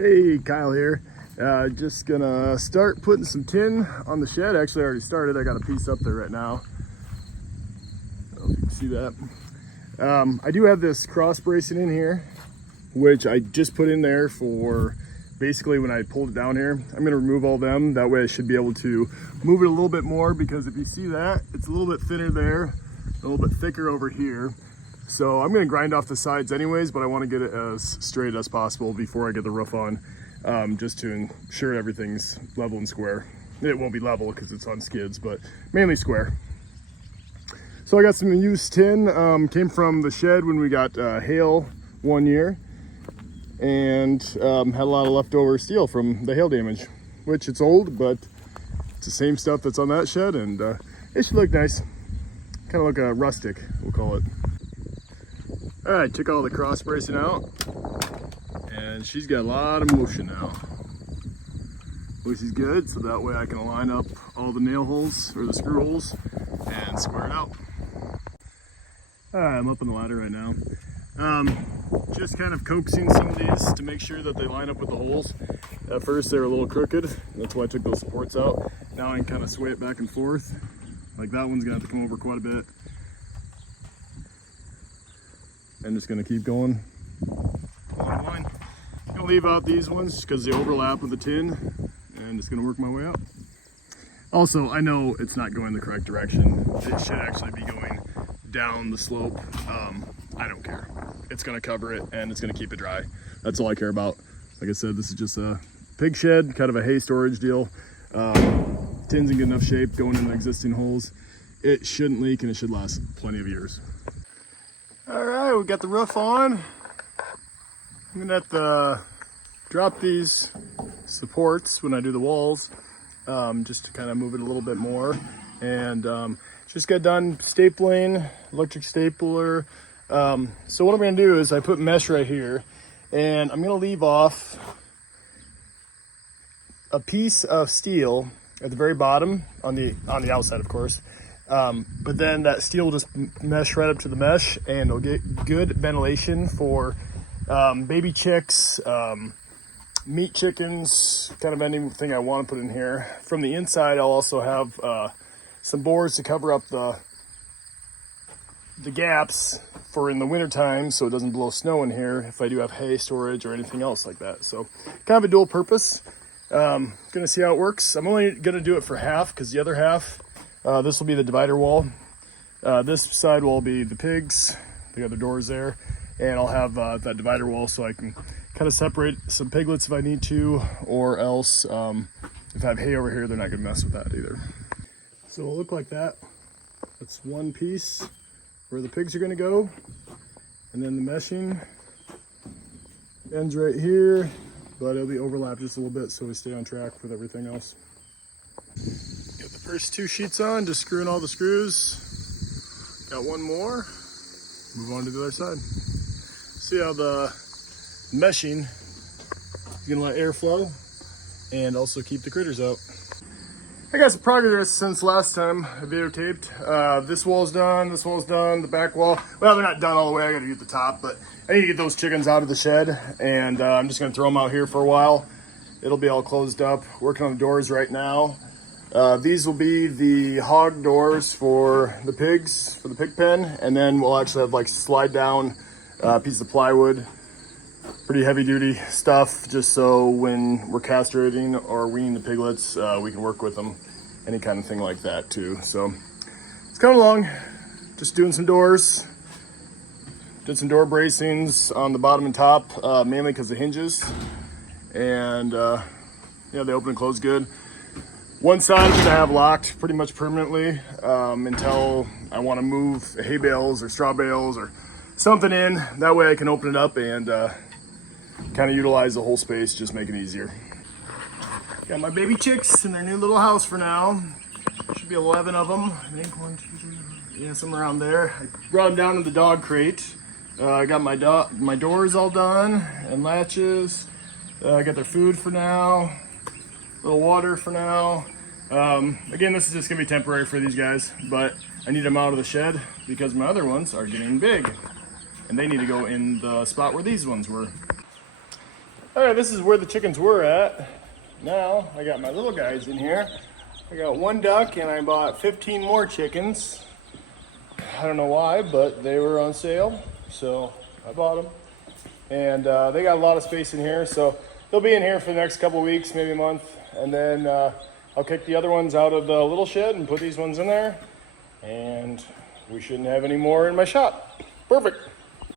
Hey, Kyle here. Just gonna start putting some tin on the shed. Actually, I already started. I got a piece up there right now. I don't know if you can see that. I do have this cross bracing in here, which I just put in there for basically when I pulled it down here. I'm gonna remove all them. That way I should be able to move it a little bit more, because if you see that, it's a little bit thinner there, a little bit thicker over here. So I'm gonna grind off the sides anyways, but I wanna get it as straight as possible before I get the roof on, just to ensure everything's level and square. It won't be level because it's on skids, but mainly square. So I got some used tin, came from the shed when we got hail one year, and had a lot of leftover steel from the hail damage, which it's old, but it's the same stuff that's on that shed, and it should look nice. Kind of look rustic, we'll call it. All right, took all the cross bracing out, and she's got a lot of motion now, which is good, so that way I can line up all the nail holes or the screw holes and square it out. All right, I'm up on the ladder right now. Just kind of coaxing some of these to make sure that they line up with the holes. At first they were a little crooked, that's why I took those supports out. Now I can kind of sway it back and forth. Like that one's gonna have to come over quite a bit. I'm just gonna keep going along the line. I'm gonna leave out these ones because they overlap with the tin, and just gonna work my way up. Also, I know it's not going the correct direction. It should actually be going down the slope. I don't care. It's gonna cover it and it's gonna keep it dry. That's all I care about. Like I said, this is just a pig shed, kind of a hay storage deal. Tin's in good enough shape going in the existing holes. It shouldn't leak and it should last plenty of years. All right, we got the roof on. I'm gonna have to drop these supports when I do the walls, just to kind of move it a little bit more. And just got done stapling, electric stapler. So what I'm gonna do is I put mesh right here, and I'm gonna leave off a piece of steel at the very bottom on the outside, of course. But then that steel will just mesh right up to the mesh, and it'll get good ventilation for baby chicks, meat chickens, kind of anything I want to put in here. From the inside, I'll also have some boards to cover up the gaps for in the winter time, so it doesn't blow snow in here if I do have hay storage or anything else like that. So kind of a dual purpose. Gonna see how it works. I'm only gonna do it for half, because the other half, this will be the divider wall. This side will be the pigs, the other doors there, and I'll have that divider wall so I can kind of separate some piglets if I need to, or else if I have hay over here, they're not gonna mess with that either. So it'll look like that. That's one piece where the pigs are gonna go, and then the meshing ends right here, but it'll be overlapped just a little bit so we stay on track with everything else. Got the first two sheets on, just screwing all the screws. Got one more, move on to the other side. See how the meshing is gonna let air flow and also keep the critters out. I got some progress since last time I videotaped. This wall's done, the back wall. Well, they're not done all the way, I gotta get the top, but I need to get those chickens out of the shed, and I'm just gonna throw them out here for a while. It'll be all closed up. Working on the doors right now. These will be the hog doors for the pigs, for the pig pen, and then we'll actually have like slide down piece of plywood. Pretty heavy duty stuff, just so when we're castrating or weaning the piglets, we can work with them, any kind of thing like that too. So it's coming along, just doing some doors. Did some door bracings on the bottom and top, mainly because the hinges, and yeah, they open and close good. One side I'm gonna have locked pretty much permanently until I want to move hay bales or straw bales or something in. That way I can open it up and kind of utilize the whole space, just make it easier. Got my baby chicks in their new little house for now. Should be 11 of them, I think. 1, 2, 3, yeah, somewhere around there. I brought them down to the dog crate. I got my doors all done and latches. I got their food for now, little water for now. Again, this is just gonna be temporary for these guys, but I need them out of the shed because my other ones are getting big and they need to go in the spot where these ones were. All right, this is where the chickens were at. Now I got my little guys in here. I got one duck and I bought 15 more chickens. I don't know why, but they were on sale, so I bought them. And they got a lot of space in here, so they'll be in here for the next couple weeks, maybe a month. And then I'll kick the other ones out of the little shed and put these ones in there. And we shouldn't have any more in my shop. Perfect.